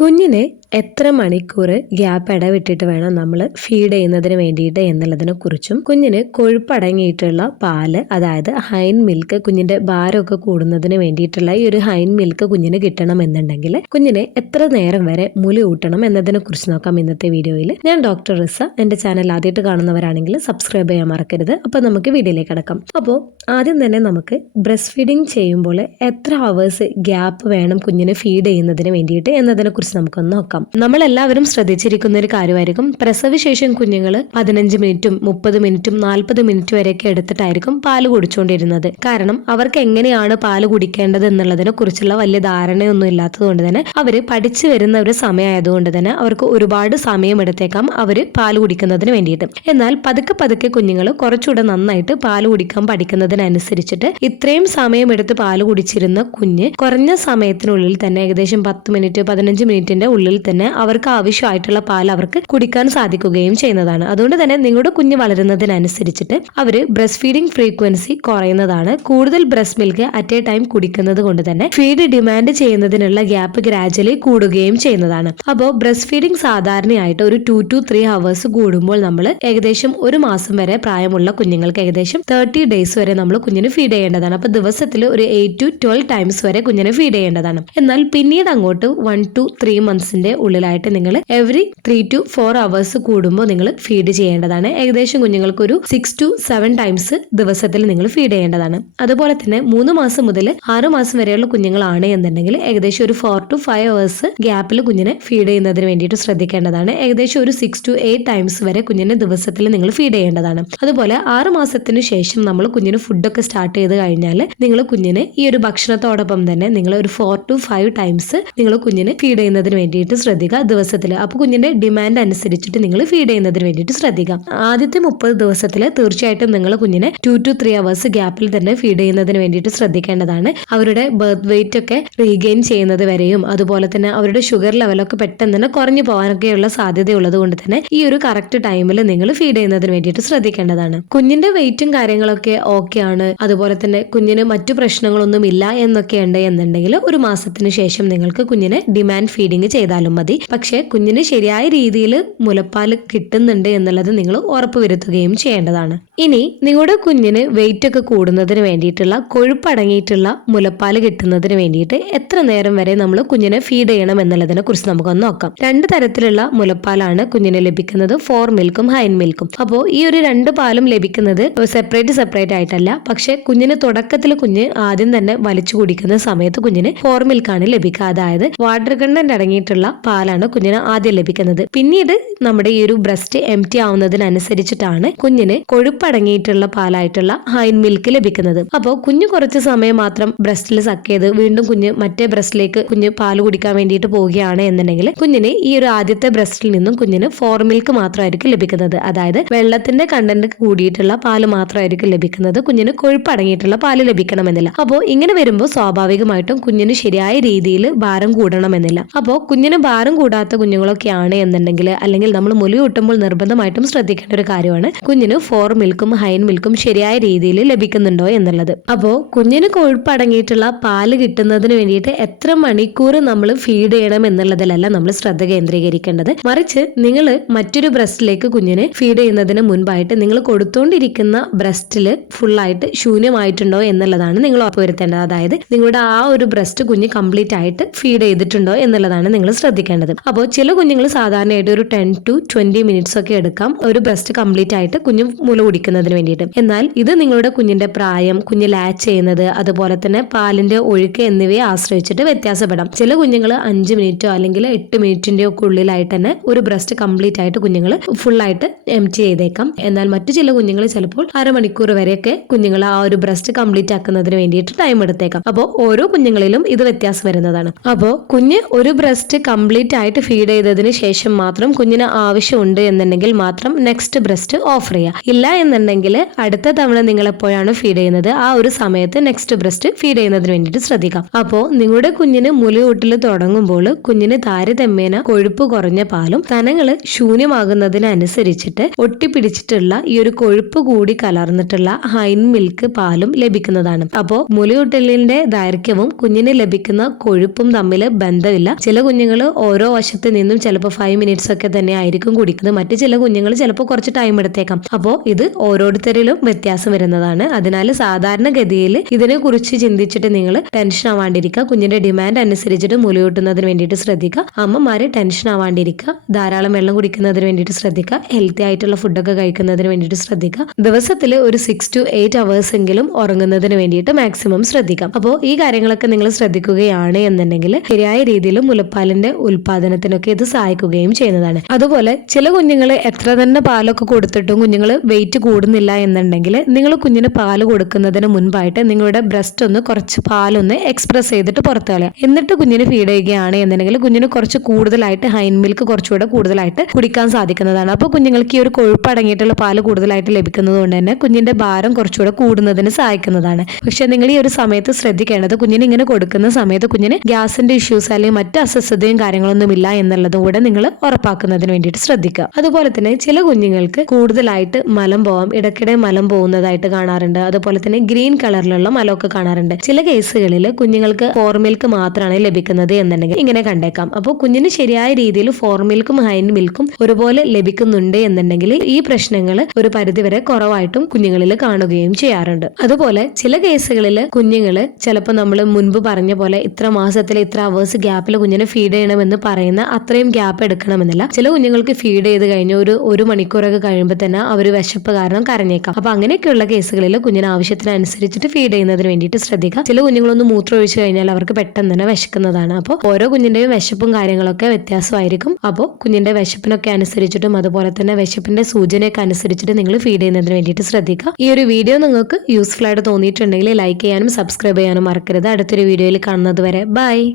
കുഞ്ഞിനെ എത്ര മണിക്കൂർ ഗ്യാപ്പ് ഇടവിട്ടിട്ട് വേണം നമ്മൾ ഫീഡ് ചെയ്യുന്നതിന് വേണ്ടിയിട്ട് എന്നുള്ളതിനെ കുറിച്ചും കുഞ്ഞിന് കൊഴുപ്പടങ്ങിയിട്ടുള്ള പാൽ അതായത് ഹൈൻ മിൽക്ക് കുഞ്ഞിന്റെ ഭാരമൊക്കെ കൂടുന്നതിന് വേണ്ടിയിട്ടുള്ള ഈ ഒരു ഹൈൻ മിൽക്ക് കുഞ്ഞിന് കിട്ടണം എന്നുണ്ടെങ്കിൽ കുഞ്ഞിനെ എത്ര നേരം വരെ മുലി ഊട്ടണം എന്നതിനെ കുറിച്ച് നോക്കാം ഇന്നത്തെ വീഡിയോയിൽ ഞാൻ ഡോക്ടർ റിസ എന്റെ ചാനൽ ആദ്യമായിട്ട് കാണുന്നവരാണെങ്കിൽ സബ്സ്ക്രൈബ് ചെയ്യാൻ മറക്കരുത്. അപ്പോൾ നമുക്ക് വീഡിയോയിലേക്ക് കടക്കാം. അപ്പോൾ ആദ്യം തന്നെ നമുക്ക് ബ്രസ്റ്റ് ഫീഡിങ് ചെയ്യുമ്പോൾ എത്ര ഹവേഴ്സ് ഗ്യാപ്പ് വേണം കുഞ്ഞിന് ഫീഡ് ചെയ്യുന്നതിന് വേണ്ടിയിട്ട് എന്നതിനെ കുറിച്ച് നമുക്കൊന്ന് നോക്കാം. നമ്മളെല്ലാവരും ശ്രദ്ധിച്ചിരിക്കുന്ന ഒരു കാര്യമായിരിക്കും പ്രസവശേഷം കുഞ്ഞുങ്ങൾ പതിനഞ്ച് മിനിറ്റും മുപ്പത് മിനിറ്റും നാൽപ്പത് മിനിറ്റ് വരെയൊക്കെ എടുത്തിട്ടായിരിക്കും പാൽ കുടിച്ചുകൊണ്ടിരുന്നത് കാരണം അവർക്ക് എങ്ങനെയാണ് പാൽ കുടിക്കേണ്ടത് എന്നുള്ളതിനെ കുറിച്ചുള്ള വലിയ ധാരണയൊന്നും ഇല്ലാത്തത് കൊണ്ട് തന്നെ അവർ പഠിച്ചു വരുന്ന ഒരു സമയമായതുകൊണ്ട് തന്നെ അവർക്ക് ഒരുപാട് സമയം എടുത്തേക്കാം അവർ പാൽ കുടിക്കുന്നതിന് വേണ്ടിയിട്ട്. എന്നാൽ പതുക്കെ പതുക്കെ കുഞ്ഞുങ്ങൾ കുറച്ചുകൂടെ നന്നായിട്ട് പാൽ കുടിക്കാൻ പഠിക്കുന്നതിനനുസരിച്ചിട്ട് ഇത്രയും സമയമെടുത്ത് പാൽ കുടിച്ചിരുന്ന കുഞ്ഞ് കുറഞ്ഞ സമയത്തിനുള്ളിൽ തന്നെ ഏകദേശം പത്ത് മിനിറ്റ് പതിനഞ്ച് മിനിറ്റിന്റെ ഉള്ളിൽ തന്നെ അവർക്ക് ആവശ്യമായിട്ടുള്ള പാൽ അവർക്ക് കുടിക്കാൻ സാധിക്കുകയും ചെയ്യുന്നതാണ്. അതുകൊണ്ട് തന്നെ നിങ്ങളുടെ കുഞ്ഞ് വളരുന്നതിനനുസരിച്ചിട്ട് അവർ ബ്രസ്റ്റ് ഫീഡിംഗ് ഫ്രീക്വൻസി കുറയുന്നതാണ്. കൂടുതൽ breast milk at a time കുടിക്കുന്നത് കൊണ്ട് തന്നെ ഫീഡ് ഡിമാൻഡ് ചെയ്യുന്നതിനുള്ള ഗ്യാപ്പ് ഗ്രാജുവലി കൂടുകയും ചെയ്യുന്നതാണ്. അപ്പോൾ ബ്രസ്റ്റ് ഫീഡിംഗ് സാധാരണയായിട്ട് ഒരു ടു ടു ത്രീ ഹവേഴ്സ് കൂടുമ്പോൾ നമ്മൾ ഏകദേശം ഒരു മാസം വരെ പ്രായമുള്ള കുഞ്ഞുങ്ങൾക്ക് ഏകദേശം തേർട്ടി ഡേയ്സ് വരെ നമ്മൾ കുഞ്ഞിന് ഫീഡ് ചെയ്യേണ്ടതാണ്. അപ്പോൾ ദിവസത്തിൽ ഒരു എയ്റ്റ് ടു ട്വൽവ് ടൈംസ് വരെ കുഞ്ഞിനെ ഫീഡ് ചെയ്യേണ്ടതാണ്. എന്നാൽ പിന്നീട് അങ്ങോട്ട് വൺ ടു ത്രീ മന്ത്സിന്റെ ഉള്ളിലായിട്ട് നിങ്ങൾ every three two four hours കൂടുമ്പോൾ നിങ്ങൾ ഫീഡ് ചെയ്യേണ്ടതാണ്. ഏകദേശം കുഞ്ഞുങ്ങൾക്ക് ഒരു സിക്സ് ടു സെവൻ ടൈംസ് ദിവസത്തിൽ നിങ്ങൾ ഫീഡ് ചെയ്യേണ്ടതാണ്. അതുപോലെ തന്നെ മൂന്ന് മാസം മുതൽ ആറ് മാസം വരെയുള്ള കുഞ്ഞുങ്ങളാണ് എന്നുണ്ടെങ്കിൽ ഏകദേശം ഒരു ഫോർ ടു ഫൈവ് അവേഴ്സ് ഗ്യാപ്പിൽ കുഞ്ഞിനെ ഫീഡ് ചെയ്യുന്നതിന് വേണ്ടിയിട്ട് ശ്രദ്ധിക്കേണ്ടതാണ്. ഏകദേശം ഒരു സിക്സ് ടു എയ്റ്റ് ടൈംസ് വരെ കുഞ്ഞിനെ ദിവസത്തിൽ നിങ്ങൾ ഫീഡ് ചെയ്യേണ്ടതാണ്. അതുപോലെ ആറ് മാസത്തിന് ശേഷം നമ്മൾ കുഞ്ഞിന് ഫുഡൊക്കെ സ്റ്റാർട്ട് ചെയ്ത് കഴിഞ്ഞാൽ നിങ്ങൾ കുഞ്ഞിന് ഈ ഒരു ഭക്ഷണത്തോടൊപ്പം തന്നെ നിങ്ങൾ ഒരു ഫോർ ടു ഫൈവ് ടൈംസ് നിങ്ങൾ കുഞ്ഞിന് ഫീഡ് ചെയ്യുന്നതിന് വേണ്ടിയിട്ട് ശ്രദ്ധിക്കുക ദിവസത്തിൽ അപ്പോൾ കുഞ്ഞിന്റെ ഡിമാൻഡ് അനുസരിച്ചിട്ട് നിങ്ങൾ ഫീഡ് ചെയ്യുന്നതിന് വേണ്ടിയിട്ട് ശ്രദ്ധിക്കുക. ആദ്യത്തെ മുപ്പത് ദിവസത്തിൽ തീർച്ചയായിട്ടും നിങ്ങൾ കുഞ്ഞിനെ ടു ടു ത്രീ അവേഴ്സ് ഗ്യാപ്പിൽ തന്നെ ഫീഡ് ചെയ്യുന്നതിന് വേണ്ടിയിട്ട് ശ്രദ്ധിക്കേണ്ടതാണ്. അവരുടെ ബർത്ത് വെയിറ്റ് ഒക്കെ റീഗെയിൻ ചെയ്യുന്നത് വരെയും അതുപോലെ തന്നെ അവരുടെ ഷുഗർ ലെവലൊക്കെ പെട്ടെന്ന് തന്നെ കുറഞ്ഞു പോകാനൊക്കെയുള്ള സാധ്യതയുള്ളത് കൊണ്ട് തന്നെ ഈ ഒരു കറക്റ്റ് ടൈമിൽ നിങ്ങൾ ഫീഡ് ചെയ്യുന്നതിന് വേണ്ടിയിട്ട് ശ്രദ്ധിക്കേണ്ടതാണ്. കുഞ്ഞിന്റെ വെയിറ്റും കാര്യങ്ങളൊക്കെ ഓക്കെ ആണ്. അതുപോലെ തന്നെ കുഞ്ഞിന് മറ്റു പ്രശ്നങ്ങളൊന്നും ഇല്ല എന്നൊക്കെ ഉണ്ട് എന്നുണ്ടെങ്കിൽ ഒരു മാസത്തിന് ശേഷം നിങ്ങൾക്ക് കുഞ്ഞിനെ ഡിമാൻഡ് ഫീഡിങ് ചെയ്താലും മതി. പക്ഷേ കുഞ്ഞിന് ശരിയായ രീതിയിൽ മുലപ്പാൽ കിട്ടുന്നുണ്ട് എന്നുള്ളത് നിങ്ങൾ ഉറപ്പുവരുത്തുകയും ചെയ്യേണ്ടതാണ്. ഇനി നിങ്ങളുടെ കുഞ്ഞിന് വെയിറ്റ് ഒക്കെ കൂടുന്നതിന് വേണ്ടിയിട്ടുള്ള കൊഴുപ്പടങ്ങിയിട്ടുള്ള മുലപ്പാൽ കിട്ടുന്നതിന് വേണ്ടിയിട്ട് എത്ര നേരം വരെ നമ്മൾ കുഞ്ഞിനെ ഫീഡ് ചെയ്യണം എന്നുള്ളതിനെ കുറിച്ച് നമുക്കൊന്ന് നോക്കാം. രണ്ട് തരത്തിലുള്ള മുലപ്പാലാണ് കുഞ്ഞിന് ലഭിക്കുന്നത്. ഫോർ മിൽക്കും ഹൈൻ മിൽക്കും അപ്പോൾ ഈ ഒരു രണ്ട് പാലും ലഭിക്കുന്നത് സെപ്പറേറ്റ് സെപ്പറേറ്റ് ആയിട്ടല്ല. പക്ഷേ കുഞ്ഞിന് തുടക്കത്തിൽ കുഞ്ഞ് ആദ്യം തന്നെ വലിച്ചു കുടിക്കുന്ന സമയത്ത് കുഞ്ഞിന് ഫോർ മിൽക്കാണ് ലഭിക്കുക. അതായത് വാട്ടർ കണ്ടന്റ് അടങ്ങിയിട്ടുള്ള പാലാണ് കുഞ്ഞിന് ആദ്യം ലഭിക്കുന്നത്. പിന്നീട് നമ്മുടെ ഈ ഒരു ബ്രസ്റ്റ് എം ടി ആവുന്നതിനനുസരിച്ചിട്ടാണ് കുഞ്ഞിന് കൊഴുപ്പടങ്ങിയിട്ടുള്ള പാലായിട്ടുള്ള ഹൈൻ മിൽക്ക് ലഭിക്കുന്നത്. അപ്പോൾ കുഞ്ഞ് കുറച്ച് സമയം മാത്രം ബ്രസ്റ്റിൽ സക്ക് ചെയ്ത് വീണ്ടും കുഞ്ഞ് മറ്റേ ബ്രസ്റ്റിലേക്ക് കുഞ്ഞ് പാൽ കുടിക്കാൻ വേണ്ടിയിട്ട് പോവുകയാണ് എന്നുണ്ടെങ്കിൽ കുഞ്ഞിന് ഈ ഒരു ആദ്യത്തെ ബ്രസ്റ്റിൽ നിന്നും കുഞ്ഞിന് ഫോർ മിൽക്ക് മാത്രമായിരിക്കും ലഭിക്കുന്നത്. അതായത് വെള്ളത്തിന്റെ കണ്ടന്റ് കൂടിയിട്ടുള്ള പാൽ മാത്രമായിരിക്കും ലഭിക്കുന്നത്. കുഞ്ഞിന് കൊഴുപ്പടങ്ങിയിട്ടുള്ള പാൽ ലഭിക്കണമെന്നില്ല. അപ്പോൾ ഇങ്ങനെ വരുമ്പോൾ സ്വാഭാവികമായിട്ടും കുഞ്ഞിന് ശരിയായ രീതിയിൽ ഭാരം കൂടണമെന്നില്ല. അപ്പോൾ കുഞ്ഞിന് ഭാരം കൂടാത്ത കുഞ്ഞുങ്ങളൊക്കെയാണ് എന്നുണ്ടെങ്കിൽ അല്ലെങ്കിൽ നമ്മൾ മുലി കൂട്ടുമ്പോൾ നിർബന്ധമായിട്ടും ശ്രദ്ധിക്കേണ്ട ഒരു കാര്യമാണ് കുഞ്ഞിന് ഫോർ മിൽക്കും ഹൈൻ മിൽക്കും ശരിയായ രീതിയിൽ ലഭിക്കുന്നുണ്ടോ എന്നുള്ളത്. അപ്പോൾ കുഞ്ഞിന് കൊഴുപ്പടങ്ങിയിട്ടുള്ള പാൽ കിട്ടുന്നതിന് വേണ്ടിയിട്ട് എത്ര മണിക്കൂർ നമ്മൾ ഫീഡ് ചെയ്യണം എന്നുള്ളതിലല്ല നമ്മൾ ശ്രദ്ധ കേന്ദ്രീകരിക്കേണ്ടത്. മറിച്ച് നിങ്ങൾ മറ്റൊരു ബ്രസ്റ്റിലേക്ക് കുഞ്ഞിനെ ഫീഡ് ചെയ്യുന്നതിന് മുൻപായിട്ട് നിങ്ങൾ കൊടുത്തുകൊണ്ടിരിക്കുന്ന ബ്രസ്റ്റിൽ ഫുള്ളായിട്ട് ശൂന്യമായിട്ടുണ്ടോ എന്നുള്ളതാണ് നിങ്ങൾ ഉറപ്പുവരുത്തേണ്ടത്. അതായത് നിങ്ങളുടെ ആ ഒരു ബ്രസ്റ്റ് കുഞ്ഞ് കംപ്ലീറ്റ് ആയിട്ട് ഫീഡ് ചെയ്തിട്ടുണ്ടോ എന്നുള്ളതാണ് നിങ്ങൾ ശ്രദ്ധിക്കേണ്ടത്. അപ്പോൾ ചില കുഞ്ഞുങ്ങൾ സാധാരണയായിട്ട് ഒരു ടെൻ ടു ട്വന്റി മിനിറ്റ്സ് ഒക്കെ എടുക്കാം. ഒരു ബ്രസ്റ്റ് കംപ്ലീറ്റ് ആയിട്ട് കുഞ്ഞു മുല കുടിക്കുന്നതിന് വേണ്ടിയിട്ട്. എന്നാൽ ഇത് നിങ്ങളുടെ കുഞ്ഞിന്റെ പ്രായം കുഞ്ഞ് ലാച്ച് ചെയ്യുന്നത് അതുപോലെ തന്നെ പാലിന്റെ ഒഴുക്ക് എന്നിവയെ ആശ്രയിച്ചിട്ട് വ്യത്യാസപ്പെടാം. ചില കുഞ്ഞുങ്ങൾ അഞ്ച് മിനിറ്റോ അല്ലെങ്കിൽ എട്ട് മിനിറ്റിന്റെ ഒക്കെ ഉള്ളിലായിട്ട് തന്നെ ഒരു ബ്രസ്റ്റ് കംപ്ലീറ്റ് ആയിട്ട് കുഞ്ഞുങ്ങൾ ഫുൾ ആയിട്ട് എം ടി ചെയ്തേക്കാം. എന്നാൽ മറ്റു ചില കുഞ്ഞുങ്ങൾ ചിലപ്പോൾ അരമണിക്കൂർ വരെയൊക്കെ കുഞ്ഞുങ്ങൾ ആ ഒരു ബ്രസ്റ്റ് കംപ്ലീറ്റ് ആക്കുന്നതിന് വേണ്ടിയിട്ട് ടൈം എടുത്തേക്കാം. അപ്പോൾ ഓരോ കുഞ്ഞുങ്ങളിലും ഇത് വ്യത്യാസം വരുന്നതാണ്. അപ്പോൾ കുഞ്ഞ് ഒരു ബ്രസ്റ്റ് കംപ്ലീറ്റ് ആയിട്ട് ഫീഡ് ചെയ്തതിന് ശേഷം മാത്രം കുഞ്ഞിന് ആവശ്യമുണ്ട് എന്നുണ്ടെങ്കിൽ മാത്രം നെക്സ്റ്റ് ബ്രസ്റ്റ് ഓഫർ ചെയ്യുക ഇല്ല എന്നുണ്ടെങ്കിൽ അടുത്ത തവണ നിങ്ങൾ എപ്പോഴാണ് ഫീഡ് ചെയ്യുന്നത്? ആ ഒരു സമയത്ത് നെക്സ്റ്റ് ബ്രസ്റ്റ് ഫീഡ് ചെയ്യുന്നതിന് വേണ്ടിയിട്ട് ശ്രദ്ധിക്കാം. അപ്പോൾ നിങ്ങളുടെ കുഞ്ഞിന് മുലയൂട്ടിൽ തുടങ്ങുമ്പോൾ കുഞ്ഞിന് താരതമ്യേന കൊഴുപ്പ് കുറഞ്ഞ പാലും തനങ്ങൾ ശൂന്യമാകുന്നതിനനുസരിച്ചിട്ട് ഒട്ടിപ്പിടിച്ചിട്ടുള്ള ഈ ഒരു കൊഴുപ്പ് കൂടി കലർന്നിട്ടുള്ള ഹൈൻ മിൽക്ക് പാലും ലഭിക്കുന്നതാണ്. അപ്പോൾ മുലയൂട്ടലിന്റെ ദൈർഘ്യവും കുഞ്ഞിന് ലഭിക്കുന്ന കൊഴുപ്പും തമ്മിൽ ബന്ധമില്ല. ചില കുഞ്ഞുങ്ങൾ ഓരോ വശത്ത് നിന്നും ചിലപ്പോൾ ഫൈവ് മിനിറ്റ്സ് ഒക്കെ തന്നെ ആയിരിക്കും കുടിക്കുന്നത്. മറ്റു ചില കുഞ്ഞുങ്ങൾ ചിലപ്പോൾ കുറച്ച് ടൈം എടുത്തേക്കാം. അപ്പോൾ ഇത് ഓരോരുത്തരിലും വ്യത്യാസം വരുന്നതാണ്. അതിനാൽ സാധാരണഗതിയിൽ ഇതിനെക്കുറിച്ച് ചിന്തിച്ചിട്ട് നിങ്ങൾ ടെൻഷൻ ആവാണ്ടിരിക്കുക. കുഞ്ഞിന്റെ ഡിമാൻഡ് അനുസരിച്ചിട്ട് മുലയൂട്ടുന്നതിന് വേണ്ടിയിട്ട് ശ്രദ്ധിക്കുക. അമ്മമാര് ടെൻഷൻ ആവാണ്ടിരിക്കുക. ധാരാളം വെള്ളം കുടിക്കുന്നതിന് വേണ്ടിയിട്ട് ശ്രദ്ധിക്കുക. ഹെൽത്തി ആയിട്ടുള്ള ഫുഡൊക്കെ കഴിക്കുന്നതിന് വേണ്ടിയിട്ട് ശ്രദ്ധിക്കുക. ദിവസത്തിൽ ഒരു സിക്സ് ടു എയ്റ്റ് അവേഴ്സ് എങ്കിലും ഉറങ്ങുന്നതിന് വേണ്ടിയിട്ട് മാക്സിമം ശ്രദ്ധിക്കാം. അപ്പോൾ ഈ കാര്യങ്ങളൊക്കെ നിങ്ങൾ ശ്രദ്ധിക്കുകയാണ് എന്നുണ്ടെങ്കിൽ ശരിയായ രീതിയിൽ മുലപ്പാലിന്റെ ഉൽപാദനത്തിനൊക്കെ ഇത് സഹായിക്കുകയും ചെയ്യുന്നതാണ്. അതുപോലെ ചില കുഞ്ഞുങ്ങൾ എത്ര തന്നെ പാലൊക്കെ കൊടുത്തിട്ടും കുഞ്ഞുങ്ങൾ വെയിറ്റ് കൂടുന്നില്ല എന്നുണ്ടെങ്കിൽ നിങ്ങൾ കുഞ്ഞിന് പാൽ കൊടുക്കുന്നതിന് മുൻപായിട്ട് നിങ്ങളുടെ ബ്രസ്റ്റ് ഒന്ന് കുറച്ച് പാലൊന്ന് എക്സ്പ്രസ് ചെയ്തിട്ട് പുറത്ത് കളയാം എന്നിട്ട് കുഞ്ഞിന് ഫീഡ് ചെയ്യുകയാണ് എന്നുണ്ടെങ്കിൽ കുഞ്ഞിന് കുറച്ച് കൂടുതലായിട്ട് ഹൈൻ മിൽക്ക് കുറച്ചുകൂടെ കൂടുതലായിട്ട് കുടിക്കാൻ സാധിക്കുന്നതാണ്. അപ്പോൾ കുഞ്ഞുങ്ങൾക്ക് ഈ ഒരു കൊഴുപ്പ് അടങ്ങിയിട്ടുള്ള പാൽ കൂടുതലായിട്ട് ലഭിക്കുന്നത് കൊണ്ട് തന്നെ കുഞ്ഞിന്റെ ഭാരം കുറച്ചുകൂടെ കൂടുന്നതിന് സഹായിക്കുന്നതാണ്. പക്ഷെ നിങ്ങൾ ഈ ഒരു സമയത്ത് ശ്രദ്ധിക്കേണ്ടത് കുഞ്ഞിന് ഇങ്ങനെ കൊടുക്കുന്ന സമയത്ത് കുഞ്ഞിന് ഗ്യാസിന്റെ ഇഷ്യൂസ് അല്ലെങ്കിൽ മറ്റ് അസ്വസ്ഥതയും കാര്യങ്ങളൊന്നും ഇല്ല എന്നുള്ളതും കൂടെ നിങ്ങൾ ഉറപ്പാക്കുന്നതിന് വേണ്ടിയിട്ട് ശ്രദ്ധിക്കുക. അതുപോലെ തന്നെ ചില കുഞ്ഞുങ്ങൾക്ക് കൂടുതലായിട്ട് മലം പോവാം ഇടയ്ക്കിടെ മലം പോകുന്നതായിട്ട് കാണാറുണ്ട്. അതുപോലെ തന്നെ ഗ്രീൻ കളറിലുള്ള മലമൊക്കെ കാണാറുണ്ട്. ചില കേസുകളിൽ കുഞ്ഞുങ്ങൾക്ക് ഫോർ മിൽക്ക് മാത്രമാണ് ലഭിക്കുന്നത് എന്നുണ്ടെങ്കിൽ ഇങ്ങനെ കണ്ടേക്കാം. അപ്പോൾ കുഞ്ഞിന് ശരിയായ രീതിയിൽ ഫോർ മിൽക്കും ഹൈൻ മിൽക്കും ഒരുപോലെ ലഭിക്കുന്നുണ്ട് എന്നുണ്ടെങ്കിൽ ഈ പ്രശ്നങ്ങൾ ഒരു പരിധിവരെ കുറവായിട്ടും കുഞ്ഞുങ്ങളിൽ കാണുകയും ചെയ്യാറുണ്ട്. അതുപോലെ ചില കേസുകളിൽ കുഞ്ഞുങ്ങൾ ചിലപ്പോൾ നമ്മൾ മുൻപ് പറഞ്ഞ പോലെ ഇത്ര മാസത്തിൽ ഇത്ര അവേഴ്സ് ഗ്യാപ്പിൽ കുഞ്ഞിനെ ഫീഡ് ചെയ്യണമെന്ന് പറയുന്ന അത്രയും ഗ്യാപ്പ് എടുക്കണമെന്നില്ല. ചില കുഞ്ഞുങ്ങൾക്ക് ഫീഡ് ചെയ്ത് കഴിഞ്ഞ് ഒരു ഒരു മണിക്കൂറൊക്കെ കഴിയുമ്പോൾ തന്നെ അവർ വിശപ്പ് കാരണം കരഞ്ഞേക്കാം. അപ്പൊ അങ്ങനെയൊക്കെയുള്ള കേസുകളിൽ കുഞ്ഞിന് ആവശ്യത്തിനനുസരിച്ചിട്ട് ഫീഡ് ചെയ്യുന്നതിന് വേണ്ടിയിട്ട് ശ്രദ്ധിക്കുക. ചില കുഞ്ഞുങ്ങളൊന്ന് മൂത്രം ഒഴിച്ചു കഴിഞ്ഞാൽ അവർക്ക് പെട്ടെന്ന് തന്നെ വിശക്കുന്നതാണ്. അപ്പോൾ ഓരോ കുഞ്ഞിന്റെയും വിശപ്പും കാര്യങ്ങളൊക്കെ വ്യത്യാസമായിരിക്കും. അപ്പോൾ കുഞ്ഞിന്റെ വിശപ്പിനൊക്കെ അനുസരിച്ചിട്ടും അതുപോലെ തന്നെ വിശപ്പിന്റെ സൂചനയൊക്കെ അനുസരിച്ചിട്ട് നിങ്ങൾ ഫീഡ് ചെയ്യുന്നതിന് വേണ്ടിയിട്ട് ശ്രദ്ധിക്കുക. ഈ ഒരു വീഡിയോ നിങ്ങൾക്ക് യൂസ്ഫുൾ ആയിട്ട് തോന്നിയിട്ടുണ്ടെങ്കിൽ ലൈക്ക് ചെയ്യാനും സബ്സ്ക്രൈബ് ചെയ്യാനും മറക്കരുത്. അടുത്തൊരു വീഡിയോയിൽ കാണുന്നത് വരെ ബൈ